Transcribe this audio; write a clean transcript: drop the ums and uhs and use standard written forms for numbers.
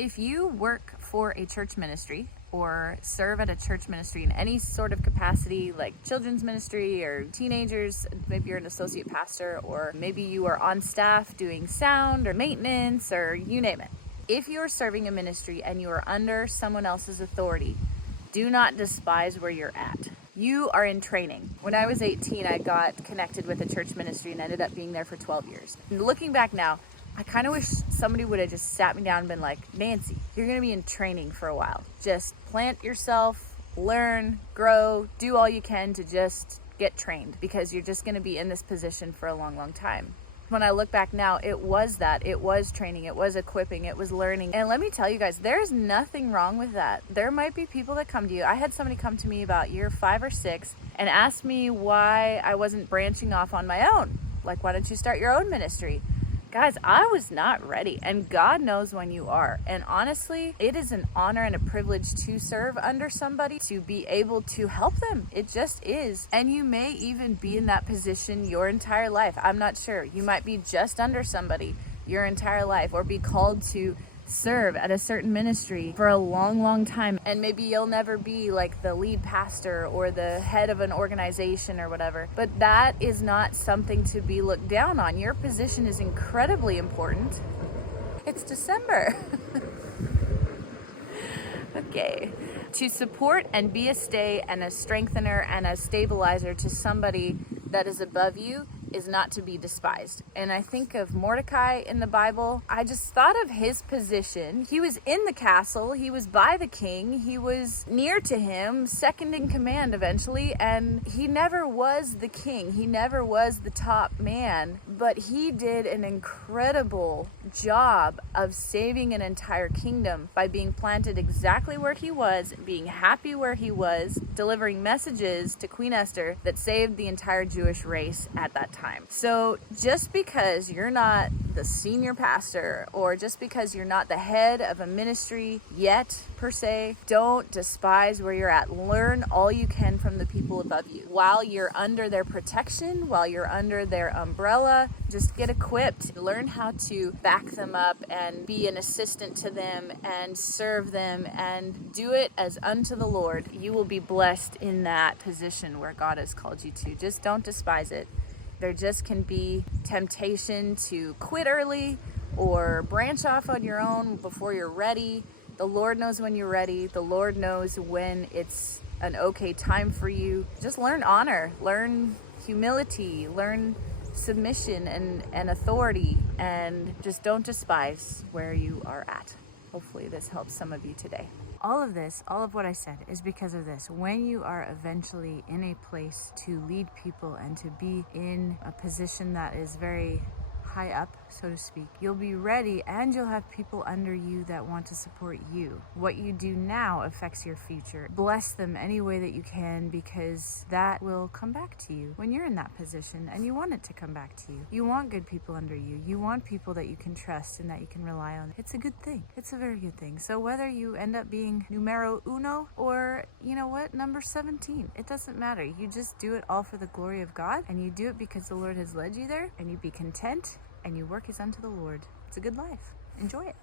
If you work for a church ministry or serve at a church ministry in any sort of capacity, like children's ministry or teenagers, maybe you're an associate pastor, or maybe you are on staff doing sound or maintenance or you name it. If you are serving a ministry and you are under someone else's authority, do not despise where you're at. You are in training. When I was 18, I got connected with a church ministry and ended up being there for 12 years. And looking back now, I kind of wish somebody would have just sat me down and been like, Nancy, you're going to be in training for a while. Just plant yourself, learn, grow, do all you can to just get trained, because you're just going to be in this position for a long, long time. When I look back now, it was training, it was equipping, it was learning. And let me tell you guys, there's nothing wrong with that. There might be people that come to you. I had somebody come to me about year 5 or 6 and ask me why I wasn't branching off on my own. Like, why don't you start your own ministry? Guys, I was not ready, and God knows when you are. And honestly, it is an honor and a privilege to serve under somebody, to be able to help them. It just is. And you may even be in that position your entire life. I'm not sure. You might be just under somebody your entire life, or be called to serve at a certain ministry for a long, long time. And maybe you'll never be like the lead pastor or the head of an organization or whatever. But that is not something to be looked down on. Your position is incredibly important. It's December. Okay. To support and be a stay and a strengthener and a stabilizer to somebody that is above you is not to be despised. And I think of Mordecai in the Bible. I just thought of his position. He was in the castle, he was by the king, he was near to him, second in command eventually, and he never was the king, he never was the top man, but he did an incredible job of saving an entire kingdom by being planted exactly where he was, being happy where he was, delivering messages to Queen Esther that saved the entire Jewish race at that time. So just because you're not the senior pastor, or just because you're not the head of a ministry yet per se, don't despise where you're at. Learn all you can from the people above you. While you're under their protection, while you're under their umbrella, just get equipped. Learn how to back them up and be an assistant to them and serve them, and do it as unto the Lord. You will be blessed in that position where God has called you to. Just don't despise it. There just can be temptation to quit early or branch off on your own before you're ready. The Lord knows when you're ready. The Lord knows when it's an okay time for you. Just learn honor, learn humility, learn submission and authority, and just don't despise where you are at. Hopefully this helps some of you today. All of this, all of what I said, is because of this. When you are eventually in a place to lead people and to be in a position that is very high up, so to speak, you'll be ready, and you'll have people under you that want to support you. What you do now affects your future. Bless them any way that you can, because that will come back to you when you're in that position, and you want it to come back to you. You want good people under you. You want people that you can trust and that you can rely on. It's a good thing. It's a very good thing. So whether you end up being numero uno or, you know what, number 17, it doesn't matter. You just do it all for the glory of God, and you do it because the Lord has led you there, and you be content, and you work as unto the Lord. It's a good life. Enjoy it.